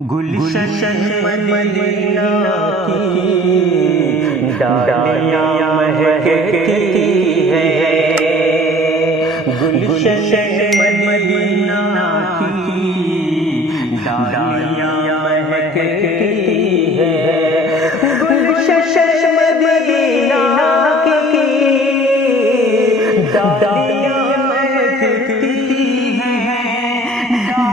گلشن مدینہ کی ڈالیاں مہکتی ہیں، گلشن مدینہ کی ڈالیاں مہکتی ہیں، گلشن مدینہ کی ڈالیاں مہکتی ہیں،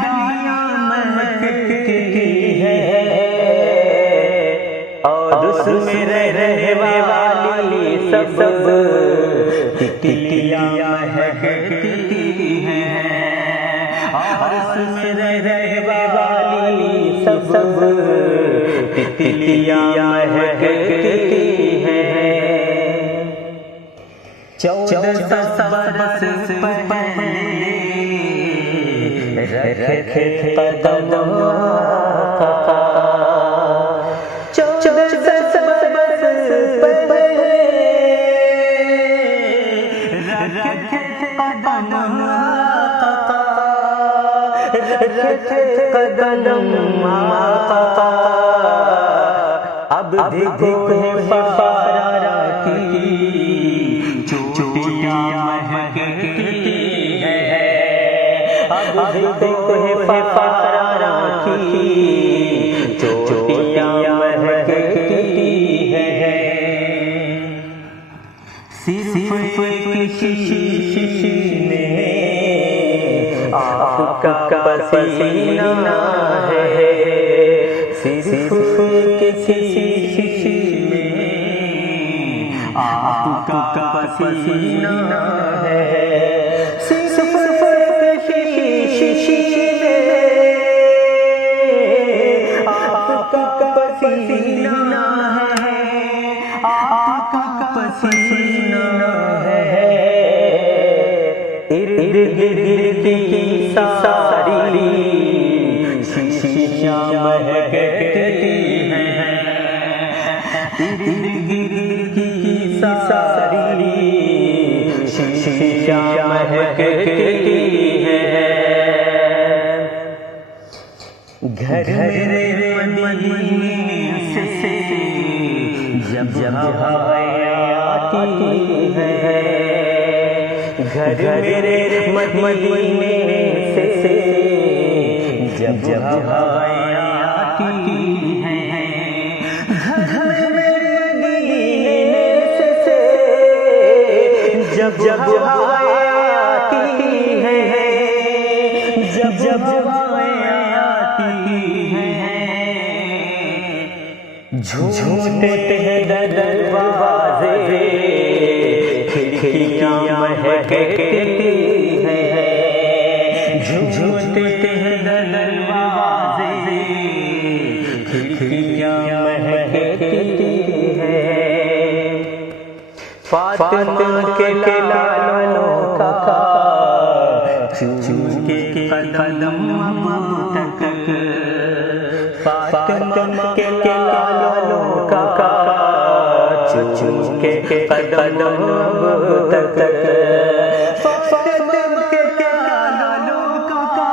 ڈالیاں مہکتی ہیں، اور اس میں رہنے والی سب تتلیاں مہکتی ہیں، اور اس میں رہنے والی سب تتلیاں مہکتی ہیں۔ 1400 برس پہلے رکھے قدم آقا، 1400 برس پہلے رکھے قدم آقا، رکھے قدم آقا، اب دیکھو فارا کی چوٹیاں مہکتی ہیں، اب دیکھو فارا کی چوٹیاں مہکتی ہیں، صرف کسی میں آپ کا پسینہ ہے، صرف کسی میں آپ کا پسینہ ہے، صرف کسی میں آپ کا پسینہ ہے، آپ کا پسینہ ہے، ارد گرد کی ساری شیشیاں مہکتی ہیں، ارد گرد کی ساری شیشیاں مہکتی ہیں، گھر میرے مدینے سے جب ہوائیں آتی ہیں، گھر میرے مدینے سے جب ہوائیں آتی ہیں، گھر میرے مدینے سے جب ہوائیں آتی ہیں، جب ہوائیں آتی ہیں، جھوٹتے ہیں دروازے، کھڑکیاں مہکتی ہیں، جھوٹتے ہیں دروازے، کھڑکیاں مہکتی ہیں، فاطمہ کے لالوں کا چوم کے قدم اب تک، فاطمہ کے لالوں کا چوم کے قدم اب تک، فاطمہ کے لالوں کا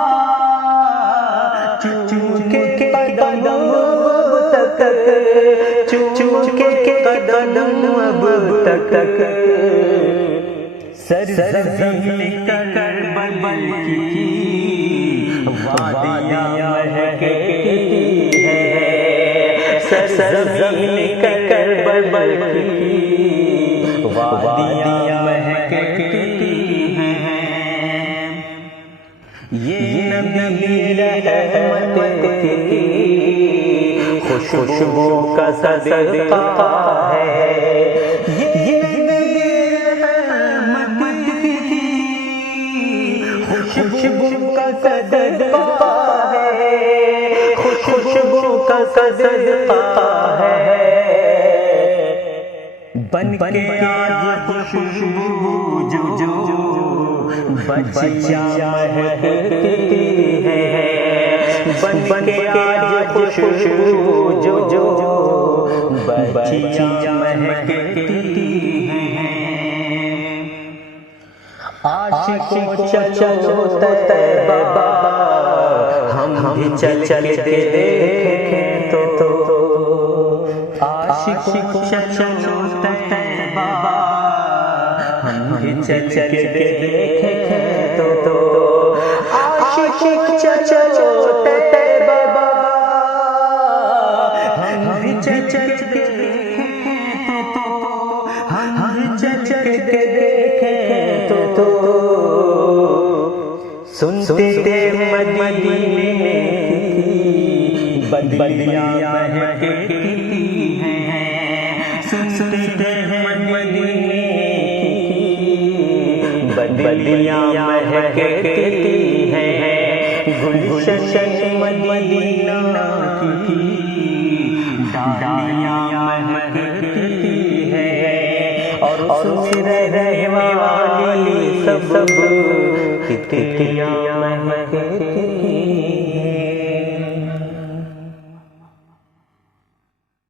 چوم کے قدم اب تک، چوم کے قدم اب تک، سرزمین کربل کی وادیاں مہکتی ہیں، سرزمین کربل کی وادیاں مہکتی ہیں، یہ نبی رحمت کی خوشبو کا صدقہ ہے، یہ خوشبو کا صدقہ ہے، خوشبو کا صدقہ ہے، بن کے آج خوشبو جو بچیاں مہکتی ہیں، بن کے آج خوشبو جو بچیاں مہکتی ہیں، عاشقوں چلو طیبہ ہم بھی چل چل کے دیکھیں تو عاشق چلو طیبہ، ہم بھی چل چل کے دیکھیں تو عاشق چلو طیبہ، ہم بھی چل چل کے دیکھیں تو ہم بھی چل چل کے دیکھیں تو سنتے تھے مدینے کی بدلیاں مہکتی ہیں، سنتے تھے مدینے کی بدلیاں مہکتی ہیں، گلشن مدینہ کی ڈالیاں مہکتی ہیں، اور اس میں رہنے والی سب تتلیاں مہکتی